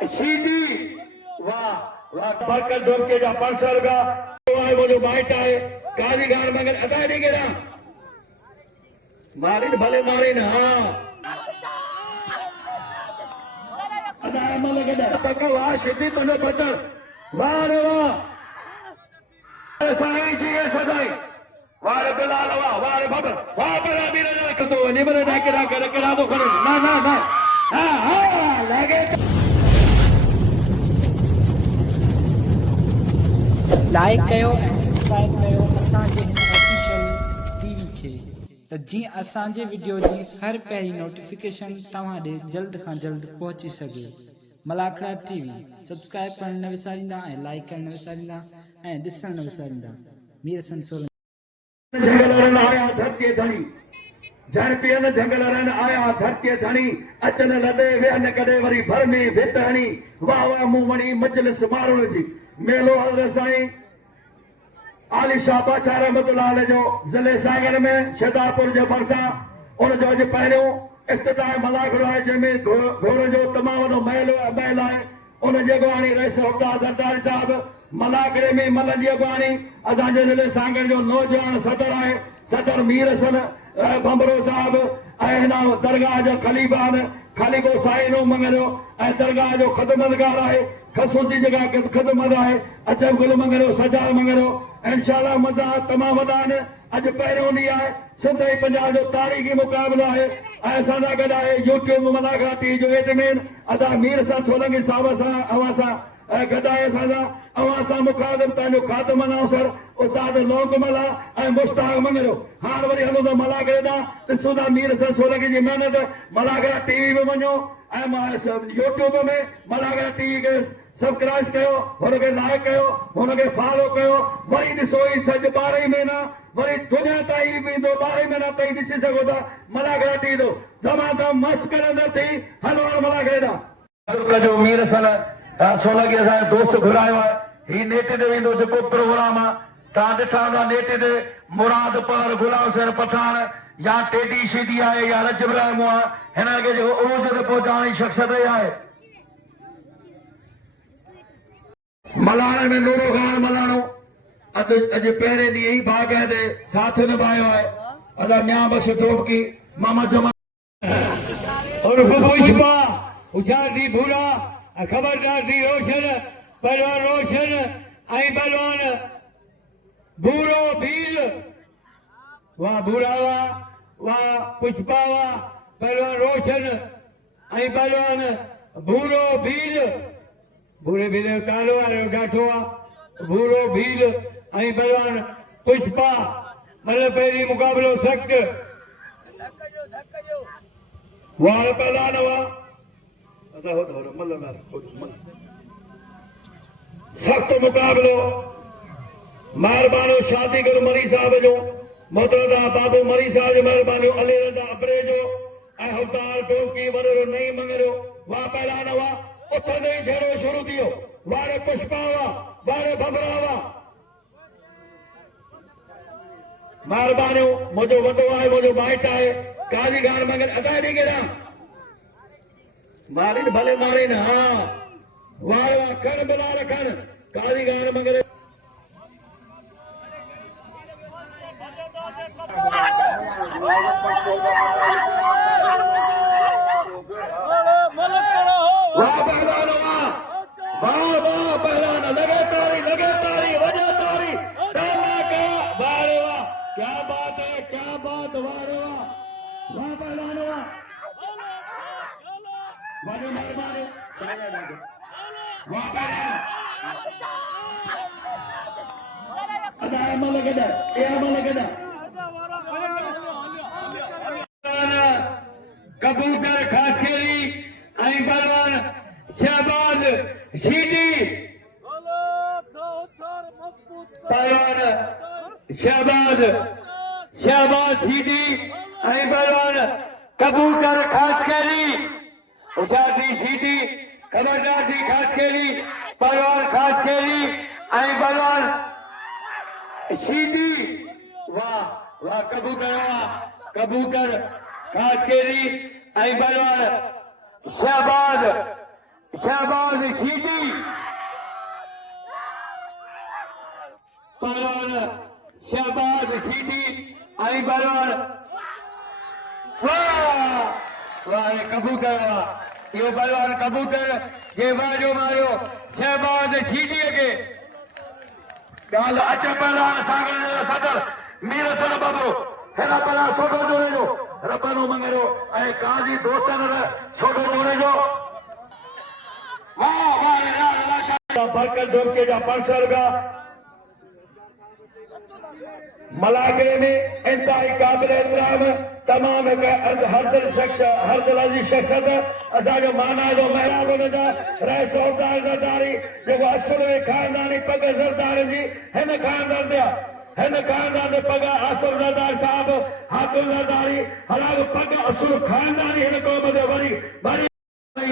सीधी वाह वाह बरकत डोब के जा 500 रुपया वो जो बाइट आए कारीगर मगर अदा नहीं गिरा मारी भले मारी ना हाँ अदा मल गदा तक वाह सिद्धि तने बचर वाह रे वाह साईं जी के सदाई वाह रे बिलाल वाह रे बाबर वाह बड़ा मेरा ना तो निमरे ना करा दो खड़े ना ना ना हाँ हाँ लगे लाइक कयो ऐं सब्सक्राइब कयो असांजे हिन ऑफिशियल टीवी खे त जीअं असांजे वीडियो जी हर पहिरीं नोटिफिकेशन तव्हां ॾे जल्द खां जल्द पहुची सघे। मलाखड़ा टीवी सब्सक्राइब करणु न विसारींदा ऐं लाइक करणु न विसारींदा ऐं ॾिसणु न विसारींदा। मीर सन सोलंकी जंगल रन आया धरती धणी जन पियन जंगल रन आया धरती धणी अचन लदे वेहन कदे वरी भर में भित हणी वाह वाह मुमणी मजलिस मारुण जी मेलो हल साईं आली शाह बादशाह रहमतुल्लाह अलैह जो ज़िले सागर में शेदापुर जे भरसा उन जो अॼु पहिरियों इफ्तिताह मलाखड़ो आहे जंहिंमें घोड़ जो तमामु वॾो महल आहे उन जी अॻुवाणी रईस हुफ्ता ज़रदारी साहिब मलाखड़े में मलनि जी अॻुवाणी असांजे ज़िले सागर जो नौजवान सदर आहे सदर मीर हसन बंबरो साहिब ऐं हिन दरगाह जो खलीफ़ो साईं मंगरियो ऐं दरगाह जो ख़िदमतगार आहे खसूसी जगह ख़िदमत आहे अचम गुल मंगरियो सजा मंगरियो इंशाअल्लाह मज़ा तमामु वॾा आहिनि। अॼु पहिरियों ॾींहुं आहे सिंधई पंजाब जो तारीख़ी मुक़ाबिलो आहे ऐं असां सां गॾु आहे यूट्यूब मलाखड़ा टीवी जो एडमिन अदा मीर हसन सोलंकी साहिब सां अवां सां गॾु आहे असांजा अवां सां मुखातिब तव्हांजो ख़ातम अनाउंसर उस्ताद लोकमला ऐं मुश्ताक मंगरियो। हाणे वरी हलो था मलाखड़े ॾांहुं ॾिसूं था मीर हसन सोलंकी जी महिनत मलाखड़ा टीवी में वञो ऐं मां यूट्यूब में मलाखड़ा टीवी खे सब्सक्राइब कयो हुनखे लाइक कयो हुनखे फॉलो कयो वरी ॾिसो ही सॼ 12 महीना वरी दुनिया ताईं वेंदो 12 महीना ताईं ॾिसी सघो था मलाखड़ा टीवी जो ज़मादाम मस्त करंदड़ थी हलो मलाखड़े ॾांहुं जो मीर हसन सोलंकी असांजो दोस्त घुरायो आहे ही नेट ते वेंदो जेको प्रोग्राम आहे तव्हां ॾिठा हूंदा नेट ते मुराद पर गुलाम हुसैन पठान या टेडी शीदी आहे या रजब रहमो आहे हिननि खे जेको उरूज ते पहुचाइण जी शख़्सियत आहे मलाणे में नूरो ख़ान मलाणो अॼु पहिरें ॾींहुं ई बाक़ाइदे साथ निभायो आहे अदा म्या बख्श दोबकी मामा जमा और पुष्पा होशियार थी भूरा खबरदार थी रोशन पहलवान रोशन ऐं पहलवान भूरो भील वाह भूरा वाह पुष्पा वाह पहलवान रोशन ऐं पहलवान भूरो भील भूरे भील कालो वारो ॾाठो आहे भूरो भील ऐं पहलवान पुष्पा मतलब पहिरीं मुक़ाबिलो सख़्त वाह पहलवान वाह सख्त मुकाबलो महिरबानी शादी गुरु मरी साहब जो मोहतरम बाबू मरी साहब जो महिरबानी अली रज़ा अबरे जो ऐं हुतार डोंकी वरो नहीं मंगरियो वाह पहलान वाह उथो नहीं छेड़ो शुरू थियो वारे पुष्पा वाह वारे भबरा वाह महिरबानी मुझो वॾो आहे मुझो माइट आहे कारीगर मगर अदा नहीं गिरा मारी भले मारी ना हाँ वाह वाह कण बिला रखण कारीगर मगर वाह पहलवान वाह पहलवान लगे तारी वजह तारी दाना का वाह वाह क्या बात वाह वाह पहलवान वाह वाह मेहरबानी वाह पहलवान अदा अमल गदा कबूतर खास खेली ऐं पहलवान शहबाज शीदी पहलवान शहबाज शीदी ऐं पहलवान कबूतर खास खेली होशियार थी सीधी खबरदार थी खास खेली पहलवान खास खेली ऐं पहलवान सीधी वाह वाह कबूतर खास खेली ऐं पहलवान शहबाज शहबाज शीदी पहलवान शहबाज शीदी आई पहलवान वाह कबूतर ये पहलवान कबूतर ये बाजो मारो शहबाज शीदी के गाल अचे पहलवान सागर सदर मीर सन बाबू हेरा पहला छोटो जोड़े जो रबनो मंगरो ऐ काजी दोस्तन छोटो जोड़े जो वाह वाह बरकत डोबके जा 500 रुपया मलाकरे में इंतहाई काबिल एहतराम तमाम हर दिल अजीज शख्सियत असांजो माना जो महराब हुनजा रह सौदार ज़रदारी जेको असुल में खानदानी पग ज़रदार जी हिन खानदान दिया हिन खानदान दे पग आसफ ज़रदार साहब हाकिम ज़रदारी हलाक पग असुल खानदानी हिन क़ौम दे वरी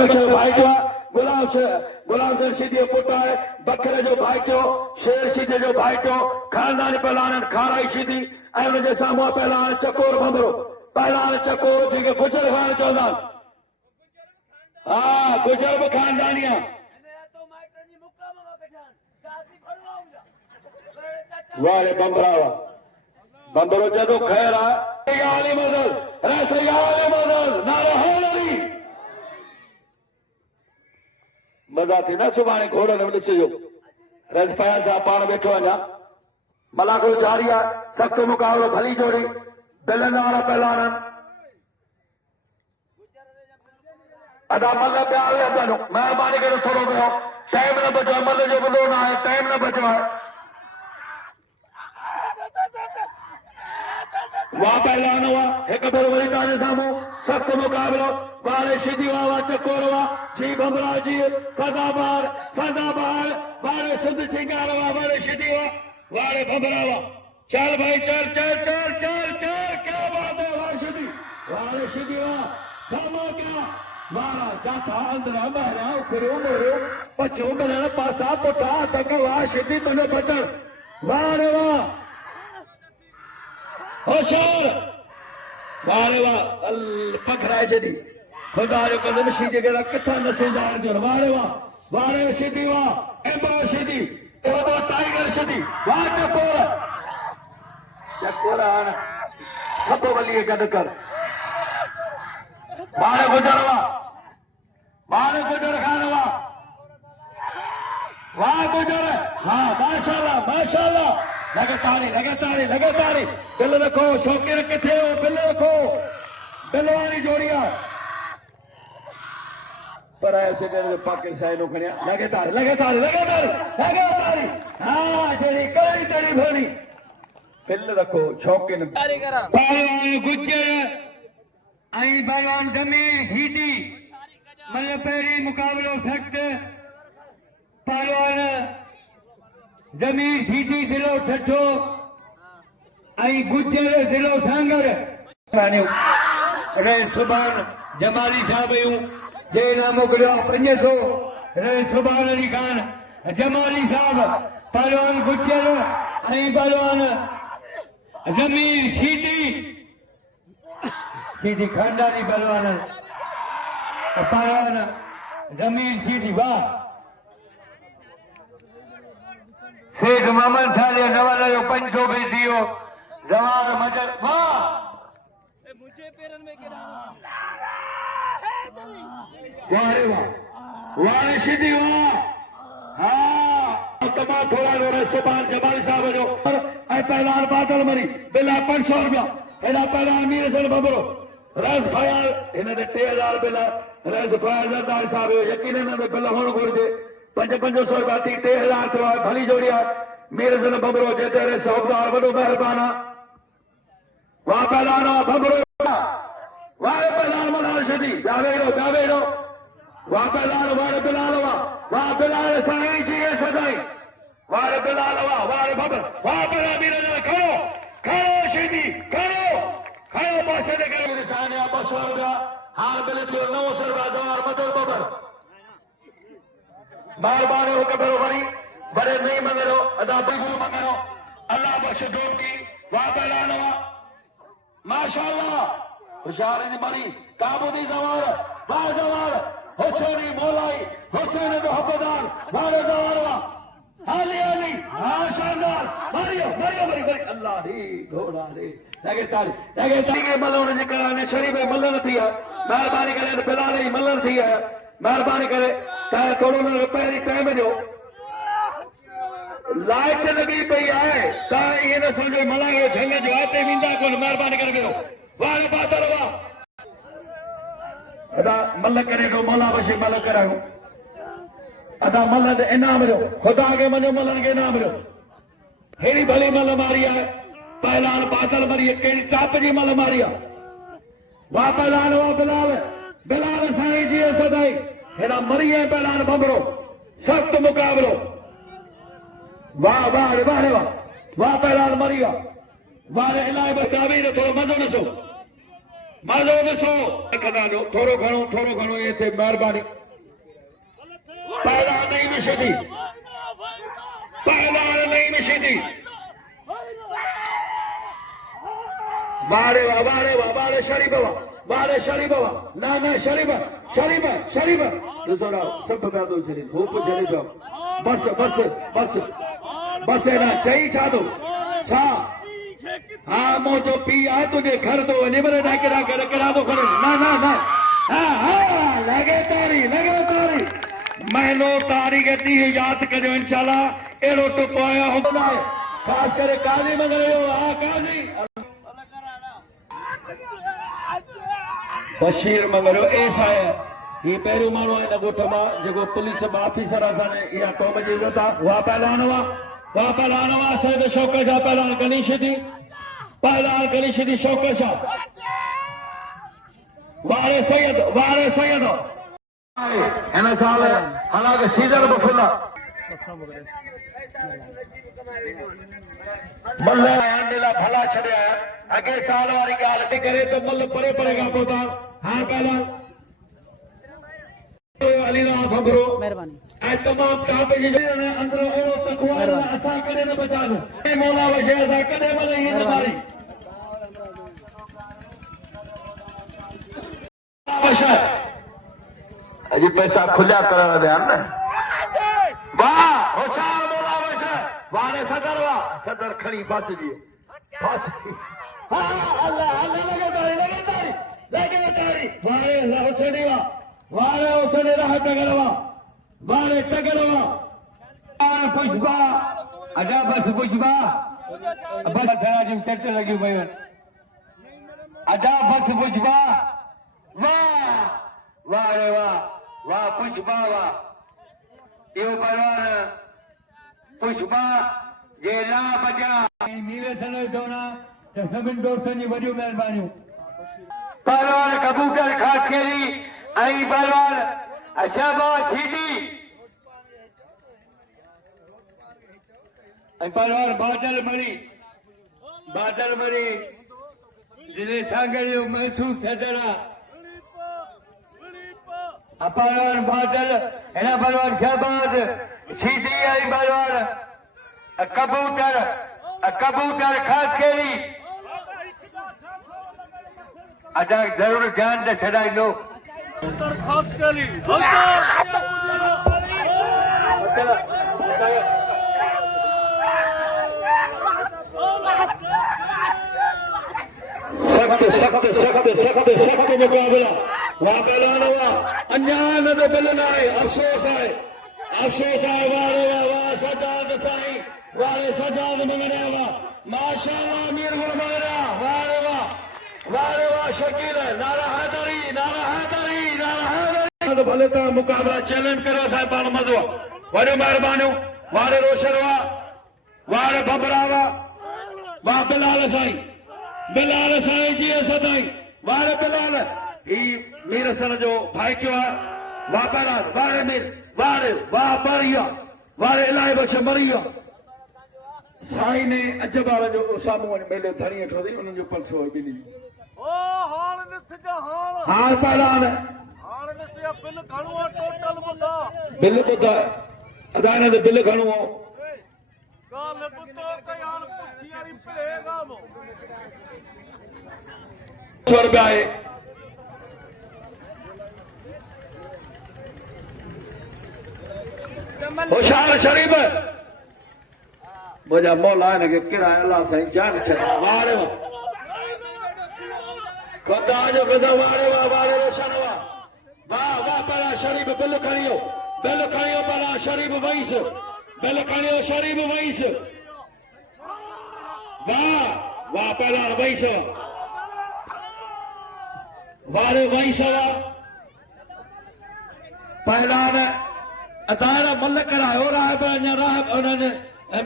बचो भाई जो गुलाम सिंह शीदी पुट है बकरे जो भाई जो शेर शीदी जो भाई जो खानदानी पहलवान खाराई शीदी ऐं उन जे साम्हूं पहलवान चकोर भंभरो पहलवान चकोर जेके गुजर खान चवंदा हा गुजर भी खानदानी आहे वाले बंबरा बंबरो जदो खैर आहे आली मदद रैसे आली मदद नारो हैदरी मजा थी ना सुभाणे घोड़े में ॾिसिजो रजपाल साहब पाण वेठो अञा मलाको जारी आहे सख़्त मुक़ाबिलो भली जोड़ी बिलनि वारा पहलवान अदा मल पिया आवे अदनो महिरबानी करे थोरो कयो टाइम न बचो आहे मल जो बुलो न आहे टाइम न बचो आहे वाह पहलवान हुआ एक भेरो वरी तव्हांजे साम्हूं सख़्त मुक़ाबिलो वारे शीदी वाह चकोर वाह जी भंभरा जी सदाबार वारे सिंध सिंगार वाह वारे शीदी वाह वारे भंभरा वाह चल भाई चल चल चल चल चल क्या बात है वारे शीदी वाह धमाका वारा जाता अंदर मारा उखरो मोरो पचो मिलन पासा पुटा तक वाह शीदी तने बचन वारे वाह होशियार वारे वाह पखराए छॾी खुदा जो कदम शीदी के किथां न सुधार जो वारे शीदी वाह एबो शीदी एबो टाइगर शीदी वाह चकोर हाणे सभु वली गॾु कर वारे गुजर वारे गुजर खान वाह गुजर हाँ माशाल्लाह लगातारी बिल रखो शौकीन किथे हो बिल रखो बिल वाली जोड़िया पर ऐसे पाकिट साइनो खणिया लगातारी हाँ तेरी कड़ी तेरी भोनी बिल रखो शौकीन पहलवान गुजर आई पहलवान जमीर शीदी मन पहिरीं मुक़ाबिलो सख़्त पहलवान जमीर शीदी ज़िलो ठठो आई गुजर ज़िलो सांगर रे सुभान जमाली साहब यूं जे नाम मोकिलियो 500 रे सुभान अली खान जमाली साहब पहलवान गुजर आई पहलवान जमीर शीदी खानदानी पहलवान जमीर शीदी वाह शेख मोहम्मद साले नवाला जो 500 भी दियो जवार मजर वाह मुझे पेरन में गिरा वारे शीदी वाह हाँ तमाम थोड़ा जो रे सुभान जमाली साहब जो ऐं पहलवान बादल मरी बिल 500 रुपया हेॾा पहलवान मीर सन भंभरो रस फयाल हिन ते 3000 बिल रस फयाल ज़रदारी साहब जो यकीन हिन ते बिल हुअणु घुरिजे 500 रुपया थी 3000 थियो आहे भली जोड़ी आहे मीर सन भंभरो जे तेरे सौदार वॾो महिरबान आहे वाह पहलवान भंभरो वाह पहलवान मलाल शीदी जावेरो वाह पहलवान वारे बिलाल वाह बिलाल साईं जी सदाई वारे बिलाल वारे भंभर वाह पहलवान मीर खड़ो शीदी खड़ो पासे दे करे निशान या 200 रुपया हाल बिल थियो 900 रुपया जवार मदद बबर बार हो के बरोबरी बड़े नहीं मंगरो अदा गुरु मंगरो अल्लाह बख्श डोब की वाह पहलवान माशाअल्लाह हुशार दी मरी काबू दी जवार वाह जवार होशोरी मोलाई हुसैन मोहब्बदार वारे दवारवा हाली हाली हाँ शानदार मारियो मारियो मारी मारी अल्लाह रे घोड़ा रे लगे ताली के मल्लों ने कराने शरीफ मल्लन थी है मेहरबानी करे बिलाल ही मल्लन थी है मेहरबानी करे ताए थोड़ो न पैरी टाइम जो लाइट लगी पई है ता ये न समझो मला यो झंग जो आते विंदा कोन मेहरबानी करे बियो वारे बादल वा अदा मल करे दो मौला बशी मल करायो अदा मल दे इनाम जो खुदा के मनो मलन के इनाम जो हेरी भली मल मारी है पहलान बादल मरी के टॉप जी मल मारी है वाह पहलान वाह बिलाल बिलाल साईं जी सदाई हेरा मरी है पहलान बबरो सख्त मुकाबलो वाह वाह रे वाह रे वाह वाह पहलान मरी है वाह रे इलाही बतावी ने थोड़ो मजो ॾिसो मजो ॾिसो कदा जो थोड़ो घणो ये थे मेहरबानी पहलान नहीं मिशदी पहलान नहीं मिशदी वारे वाह वारे वाह वारे शरीफ वाह वारे शरीफ वाह ना ना शरीफ शरीफ शरीफ ॾिसो ना सब पिया थो छॾे धूप छॾे पियो बस बस बस बस है ना चई छा थो छा हाँ मोजो पी आहे तुझे घर तो वञे मरे ना किरा तो खड़े ना ना ना हाँ हाँ लगे तारी महीनो तारीख़ ॾींहुं यादि करियो इंशाल्लाह अहिड़ो टुप आया हूंदा ख़ासि करे काज़ी मगर हा काज़ी बशीर मगरो ऐसा है ये पहिरियों माण्हू आहे हिन ॻोठ मां जेको पुलिस ऑफिसर असांजे इहा क़ौम जी इज़त आहे वाह पहलवान हुआ सैयद शौकत शाह पहलवान गणेश दी शौकत शाह वारे सैयद हिन साल हालांकि सीज़न बि फुल मल आया भला छॾे आया अॻे साल वारी ॻाल्हि करे त मल परे परे खां पोइ तव्हां हाँ पहलवान अलीनाथ भंगरो मेहरबानी तमाम काबे जी अंदर ओड़ो तकवार असां कॾहिं न बचानो ए मौला वशे असां कॾहिं मन ही न मारी वशे अॼु पैसा खुलिया करण दिया न वाह होशियार मौला वशे वारे सदर खणी फस जी फस हाँ अल्लाह अल्लाह लगे तारी वारे हुसैनी वारे हुसैनी रह टगरवा वारे टगरवा पुष्पा अजा बस पुष्पा बस जरा जिम चट लगी भाई अजा बस पुष्पा वाह वाह रे वाह वाह पुष्पा वाह यो परवान पुष्पा जे ला बजा नीले सनो दोना तो सभिनि दोस्तनि जी वॾियूं महिरबानियूं परवान कबूतर ख़ासि केरी आई परवान शहबाज छीदी परवान बादल मरी जिन्हें सांगरियो महसूस सदरा परवान बादल है परवान शहबाज छीदी आई परवान कबूतर खास केरी अदा जरूर ध्यान से छड़ाई लो खास केली सख्त मुकाबला वहां पहलवान हुआ अन्याय न बिलन आए अफसोस आए वारे वाह सजाद ताई वारे सजाद मंगने वाह माशाअल्लाह अमीर गुल मंगना वारे वाह शकील नारा हैदरी तो भले ता मुकाबला चैलेंज करो साहब पान मजो वॾो महिरबानियूं वारे रोशन वारे बबरा वाह बिलाल साईं जी सदाई वारे बिलाल ही मीर सन जो भाई क्यों है वाह पहलान वारे मीर वारे वाह परिया वारे इलाही बख्श मरिया साईं ने अजबार जो सामू मेले धणी अठो थी उन्हनि जो पलसो बिनी ओ हाल निस हाल हाल पहलान हाल निस बिल घणो टोटल बुधा बिल बुधा अदाने दे बिल घणो गाल बुतो कयान पुछियारी प्लेगा मो 100 रुपया है होशियार शरीफ मुझा मौला इनके किराए अल्लाह साईं जान छॾा वारे वाह खुदा जो खुदा वारे रोशन वाह वाह वाह पहला शरीफ बिल खणियो पहला शरीफ वईस बिल खणियो शरीफ वईस वाह वाह पहला वईस वारे वईस वाह पहला अदारा मलक करायो राहब अञा राहब उन्होंने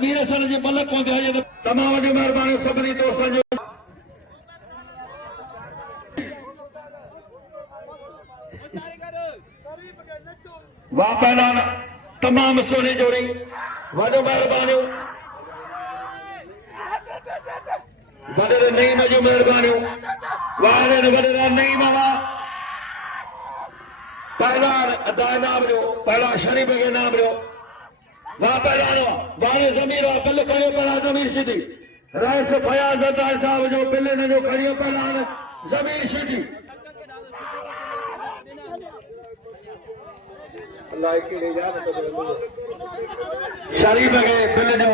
मीर सन जे मलक कोन थे हजे तमाम वॾी महिरबानी सभिनी दोस्तनि जो वाह पहलान तमाम सोनी जोड़ी वॾो महिरबानियूं वॾे नईम जूं महिरबानियूं वॾे नईम वाह पहलान अदा नाम जो पहला शरीफ के नाम जो वाह पहलान वारे ज़मीर बिल खणियो पहला ज़मीर सीधी रईस फयाज़ अदा साहब जो बिल जो खणियो पहलान ज़मीर सीधी शरीफ के बिल जो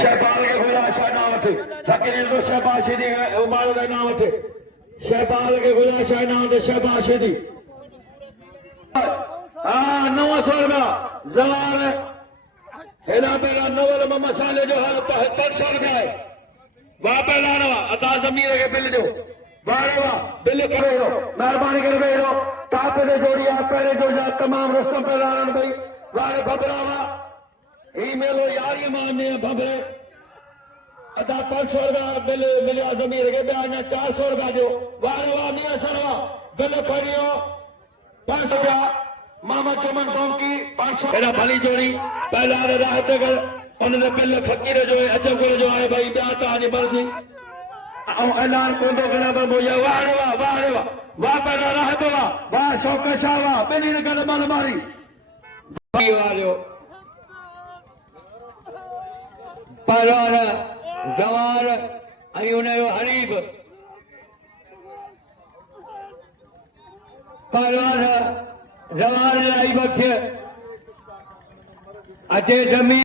शहबाज के गुला शाह नाम थे फकीर जो शहबाज सीधी उमार के नाम थे शहबाज के गुला शाह नाम थे शहबाज सीधी हाँ 900 रुपया जवार हेना पहला नवल में मसाले जो है 7500 रुपया है वाह पहला नवा अता जमीर के बिल जो वारे वाह बिल करो मेहरबानी कर बेरो टाप दे जोड़िया पहले जो जा तमाम रस्तों पे लान भाई वारे भबरावा ईमेलो यारी माने भबरे अता 500 रुपया बिल मिलिया जमीर के बयान 400 रुपया जो वारे वाह मिया सरवा बिल करियो 500 रुपया मामा चमन कौम की 500 मेरा भली जोड़ी पहला राहत कर उन्होंने पहले फकीर जो अजब करे जो है भाई ब्याह ताजी बरसी ऐलान कोंदो करा पर मुझे वाह पहला राहत वाह शौक शाह वाह बिनी ने कर मन मारी वालो पहलान जवान आई उन्हें हरीब पहलान जवान लाई बख्श अचे जमीन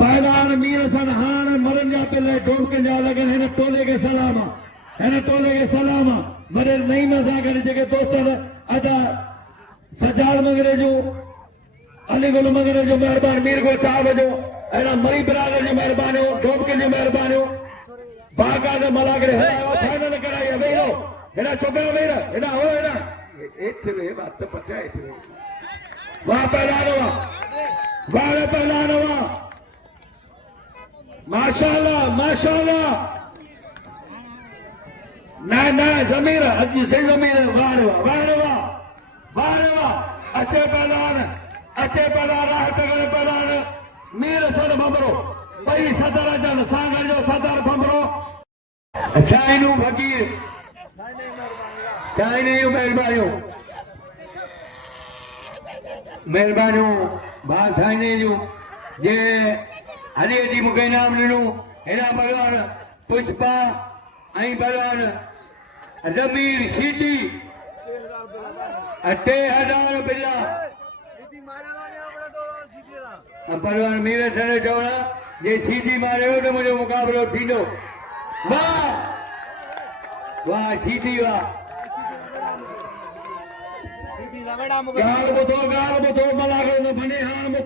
पहलान मीर सन हान मरन जा पहले डोमकन जा लगन हिन टोले के सलाम वरे नई मजा कर जेके दोस्तन अदा सजाद मंगरे जो अली गुल मंगरे जो मेहरबान मीर को साहब जो एना मरी बरादर जो मेहरबानियों डोमकन जो मेहरबानियों बागा दे मलागरे हलायो फाइनल कराई वेरो एना चोका वेरा एना हो एना एठवे बात पता एठवे वाह पहलानवा माशाअल्लाह ना जमीर अज से जमीर वाह अच्छे पहलान राहत करे पहलान मीर सर भमरो पई सदर जन सांगर जो सदर भमरो साइनू फकीर साइनू मेहरबानियों बा साइने जो जे हरी जी मुके नाम ॾिनो हिना भगवान पुष्पा आई भगवान ज़मीर सीधी 3000 रुपया भगवान मीर सने चवणा जे सीधी मारियो तो मुझे मुकाबलो थींदो वाह सीधी वाह गाल ॿुधो मला बने हाण